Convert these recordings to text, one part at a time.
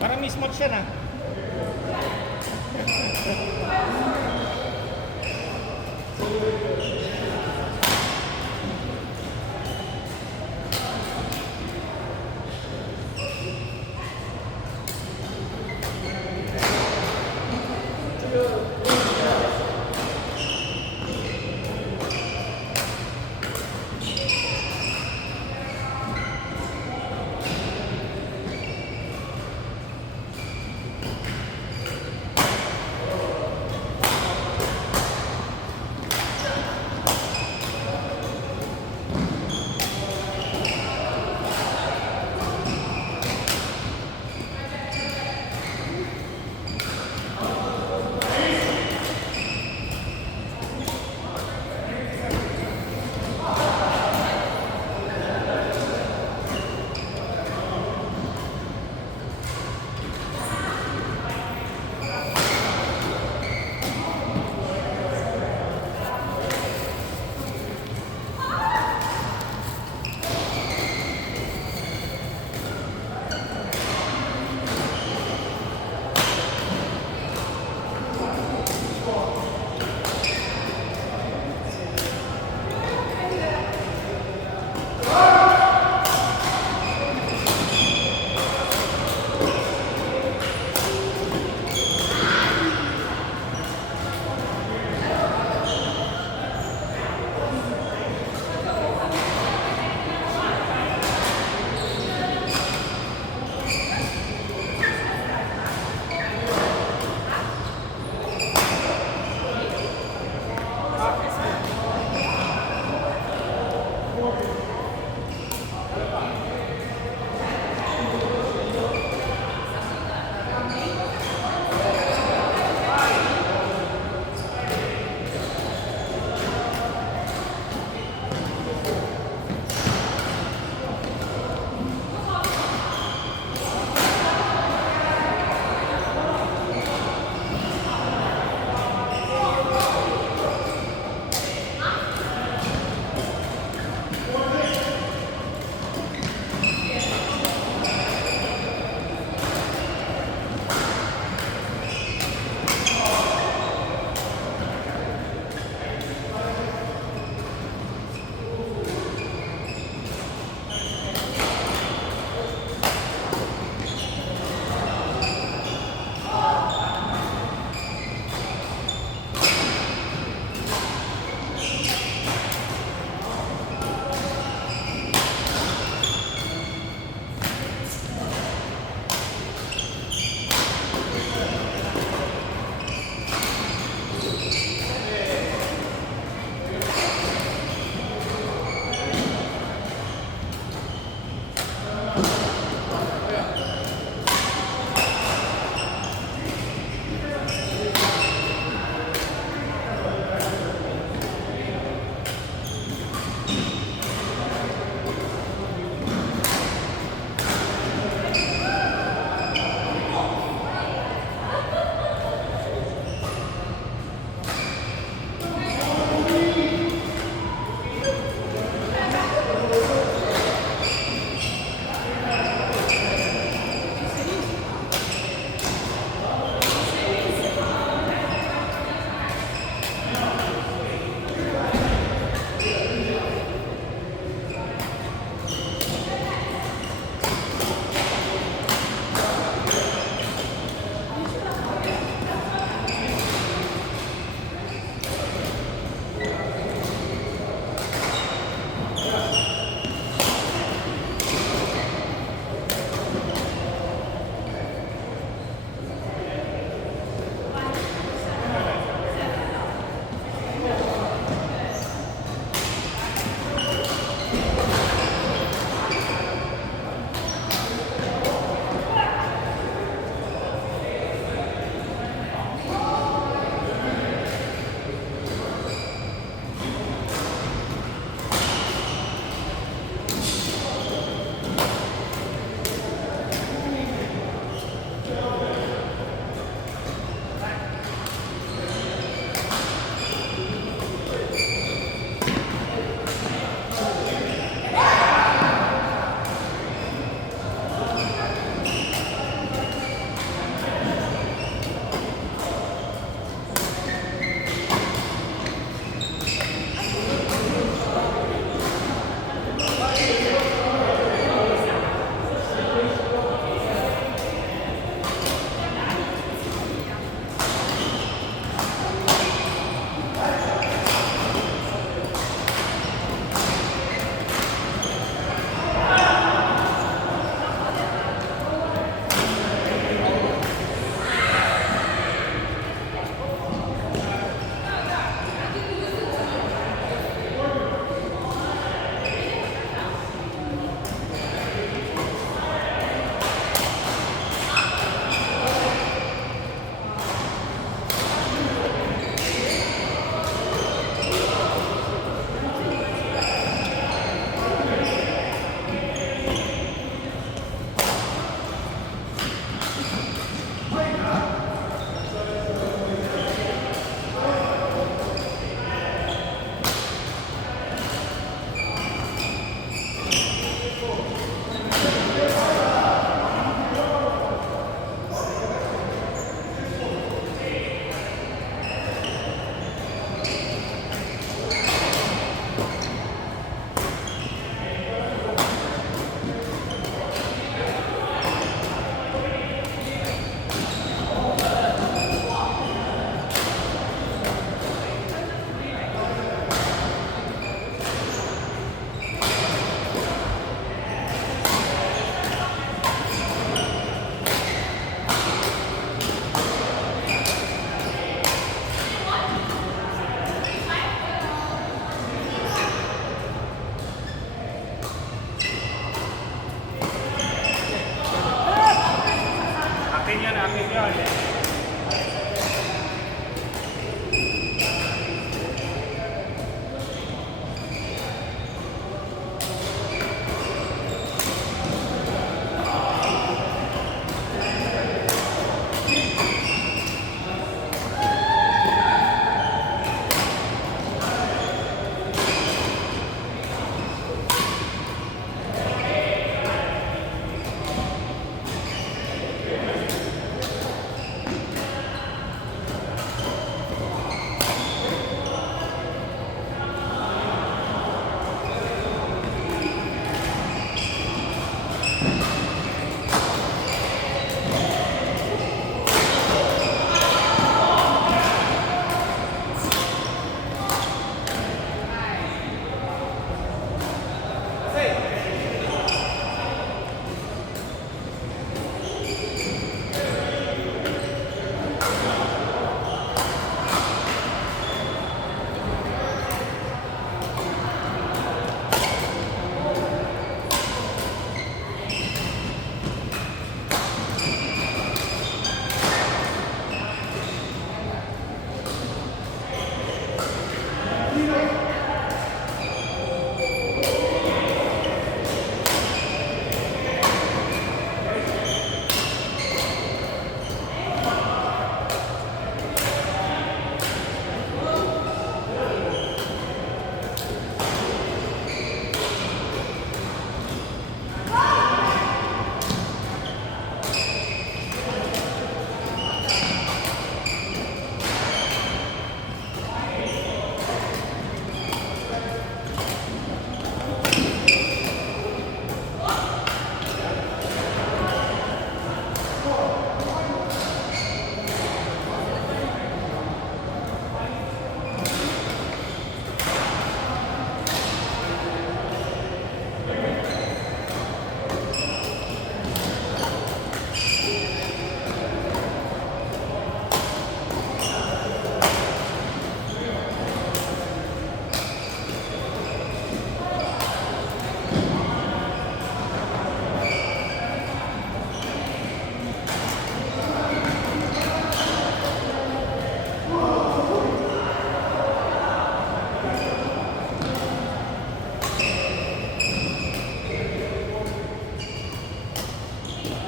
Parang mismatch yan ah.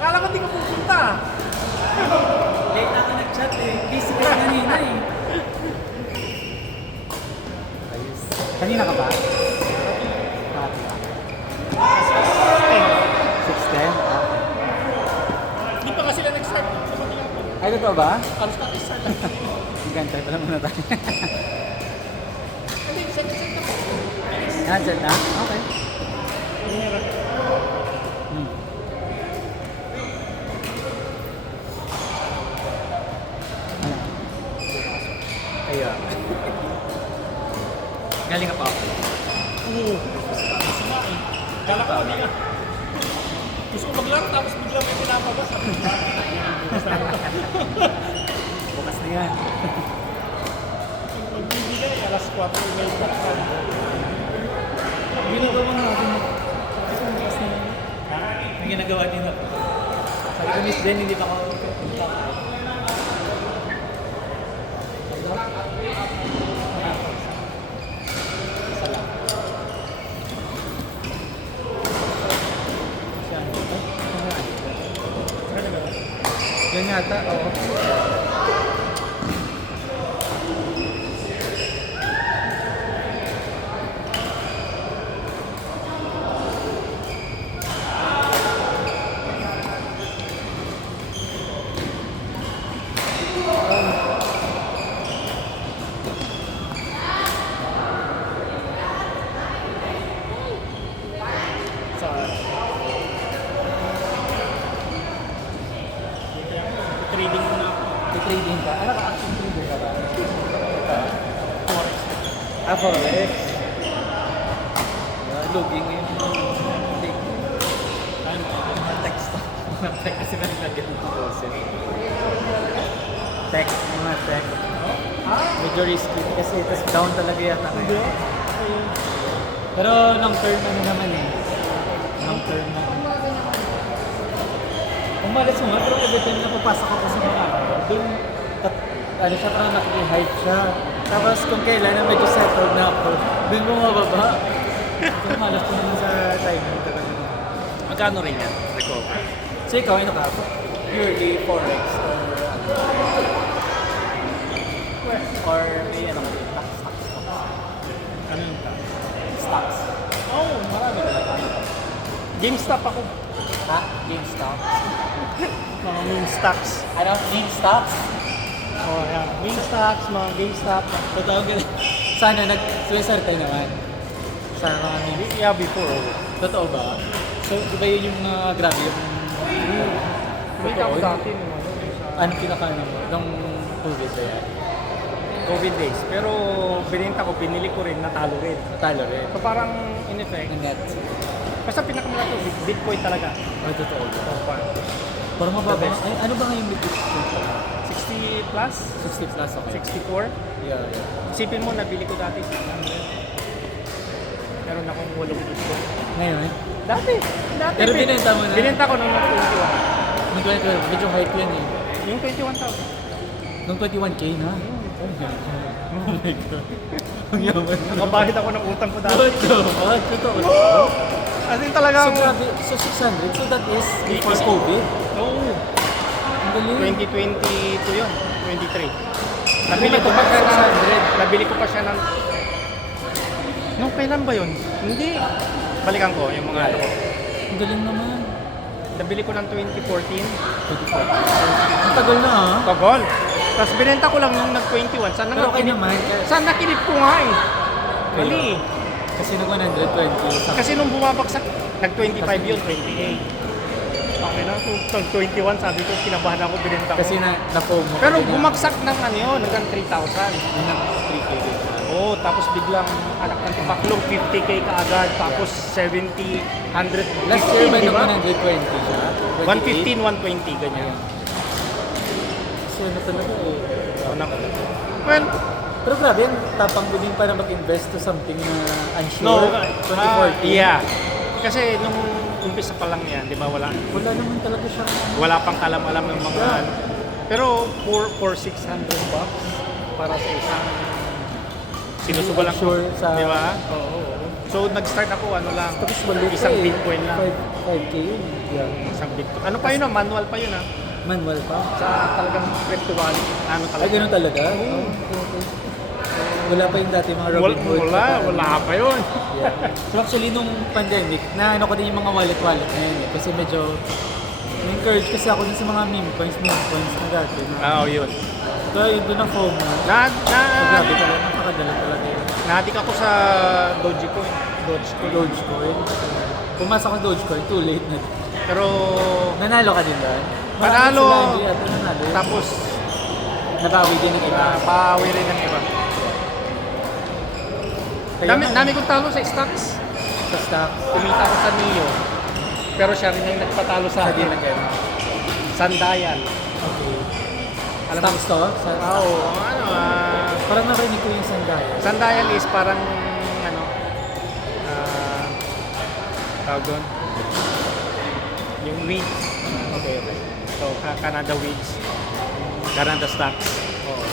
Kala ko di ka pupunta. Late ako nag-chat eh. Busy ka kanina eh. Ayos. Kanina ka ba? 6:10? Di pa nga sila nag-start. Ay, totoo ba? Alas na nag-start. Gantay pala muna tayo. Hindi, set na po. Set na? Okay. Ayun. Galing ka pa. Oo. Gusto nga eh. Kala ko hindi nga. Gusto ko maglaro tapos bigla may pinapabas. Bukas na yan. Magbibigay, alas 4 may baksan. Ginagawa mo na natin. Bukas na yan. Ang ginagawa niyo na. Sabi ko, Miss Jen, hindi pa ako punta. Yan yata, oo. Trading muna ako. Trading ka? Ano ka? Action trading ka ba? Forex. Forex. Login yun. Text. Text kasi nalagyan ng deposit. Text. Mga text. Medyo risky kasi tas down talaga yata ngayon. Pero long term ano naman eh. Long term na. Ang malas mo nga, pero every time na papasok ako sa mga doon, ano siya, parang naki-hype siya. Tapos kung kailan na medyo settled na ako, doon bumababa. So malas ko naman sa timing talaga. Magkano rin yan? Recover. So ikaw, ano ka? Purely Forex or may ano ka din? Stocks. Ano yung Stocks. oh, marami talaga. GameStop ako. Ha? GameStop? Mga meme stocks. Ano? GameStocks? Oh, yeah. Meme stocks, mga GameStop. Totoo ganun. Sana nag-sweserte naman. Sa mga memes. Yeah, before. Totoo ba? So, di ba yun yung grabe yung... Kumita ako dati nung Ano pinaka-ano mo? Nung COVID ba yan? COVID days. Pero binenta ko, pinili ko rin, natalo rin. Natalo rin. So parang in effect, Ang net. basta pinakamalaki ko, Bitcoin talaga. Oh, totoo. So far. Parang The mababa. best. Ay, ano ba ngayon with Bitcoin? 60 plus, 60 plus ako. 64. Yeah. Isipin mo, nabili ko dati 600. Meron akong 8 Bitcoin. Ngayon? Dati. Pero binenta mo na? Binenta ko nung 21. Nung 2012, medyo hype yan eh. Yung 21,000. Nung 21K na? Oh my God. Oh my God. Ang yaman. Nakabahid ako ng utang ko dati. Totoo. As in talaga So ako. grabe, so 600, so that is before COVID? Oo. Ang galing. 2022 yun. 23. Nabili ko pa siya ng 100. Nabili ko pa siya ng... Nung kailan ba yun? Hindi. Balikan ko yung mga ano ko. Ang galing naman. Nabili ko ng 2014. 24. Ang tagal na ha? Tagal. Tapos binenta ko lang nung nag-21. Saan Pero okay nakinip? naman. Saan nakinip ko nga eh? Mali eh. Kasi nag 120. Kasi nung bumabagsak, nag-25 yun, 28. Okay na, kung nag-21 sabi ko, kinabahan ako, binenta ko. Kasi na-FOMO. Pero bumagsak ng ano yun, hanggang 3,000. Yun ang 3K din. Oo, tapos biglang anak ng tipaklong 50K kaagad, tapos 70, 100, Last year ba di nung ba? 120 siya? 115, 120, ganyan. So ano talaga eh. Well, Pero grabe, ang tapang mo din para mag-invest to something na unsure. no, 2014. yeah. Kasi nung umpisa pa lang yan, di ba, wala Wala naman talaga siya. pang alam-alam ng mga ano. Pero for 600 bucks para sa isang sinusubo lang ko, Sure sa... di ba? Oo. So nag-start ako ano lang, Tapos maliit isang eh. Bitcoin lang. 5K yun. Yeah. Isang Bitcoin. Ano pa yun, manual pa yun Manual pa. Sa talagang crypto wallet. Ano Ay, talaga? ganun talaga? Oo. Okay. Wala pa yung dati mga Robinhood. Wala pa yun. Yeah. So actually nung pandemic, na ano ko din yung mga wallet na yun eh. Kasi medyo encourage kasi ako dun sa mga meme coins na dati. Oo, yun. Kaya yun doon ang FOMO. So, grabe talaga, nakakadala talaga yun. Nadik ako sa Dogecoin. Dogecoin. Pumasok ako sa Dogecoin, too late na. Pero Nanalo ka din doon? Panalo. Nanalo. tapos nabawi din ng iba. pawi rin ng iba. Dami kong talo sa stocks. Sa stock. Kumita ako sa Neo. Pero siya rin yung nagpatalo sa Sa akin. din Sandayan. Okay. Alam mo? Stocks to? Oo, ano Parang narinig ko yung sandaya. Sandayan is parang ano tawag doon. Yung weeds. Okay. So, Canada weeds. Canada stocks. Oo.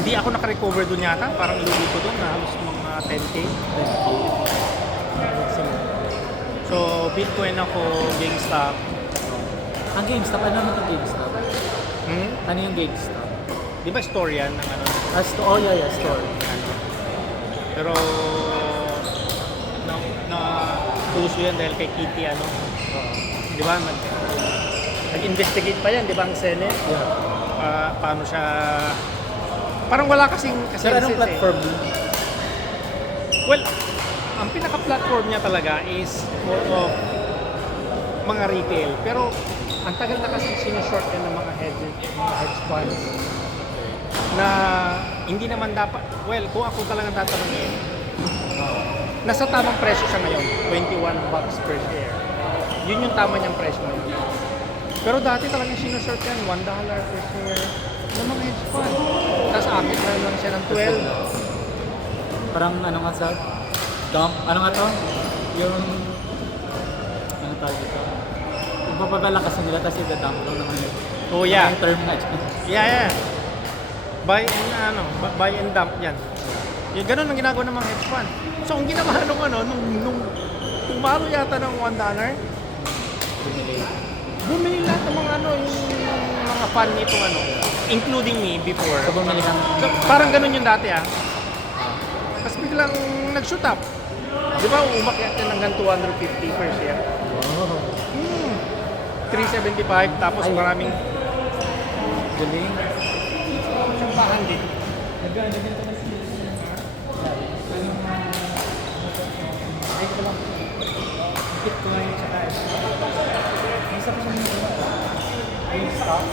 Hindi ako naka-recover doon yata. Parang lugi ko doon na halos mga 10K. So, Bitcoin ako, GameStop. Ang GameStop, ano naman itong GameStop? Hmm? Ano yung GameStop? Di ba store yan ng ano? Oh yeah, store. Ano? Pero, na uso yan dahil kay Kitty, ano? Di ba? Nag-investigate pa yan, di ba ang Senate? Yeah. Paano siya... Parang wala kasing... Sir, anong platform? Well, ang pinaka-platform niya talaga is more of mga retail. Pero ang tagal na kasi sinishort yan ng mga hedge funds na hindi naman dapat, well, kung ako talagang tatanungin, nasa tamang presyo siya ngayon, 21 bucks per share. Yun yung tama niyang presyo ngayon. Pero dati talagang sinishort yan, $1 per share ng mga hedge fund. Tapos akin, meron lang siya ng 12. Parang ano nga sa dump? Ano nga to? Yung... Ano tawag dito. Ipapabalakas nila, tapos i-dump lang naman yun. Oh yeah. Yung term nga dyan. Yeah. Buy and dump yan. Yung ganun ang ginagawa ng mga hedge fund. So, ang ginawa nung tumalo yata ng $1, bumili lahat ng mga yung mga fund nitong including me before. So, bumili kang... Parang ganun yung dati Tapos biglang nag-shoot up. Di ba, umakyat yan hanggang 250 per share. Oh. 375, tapos Ay. maraming Galing. sambahan din. Bitcoin, tsaka isa pa siya yung stock.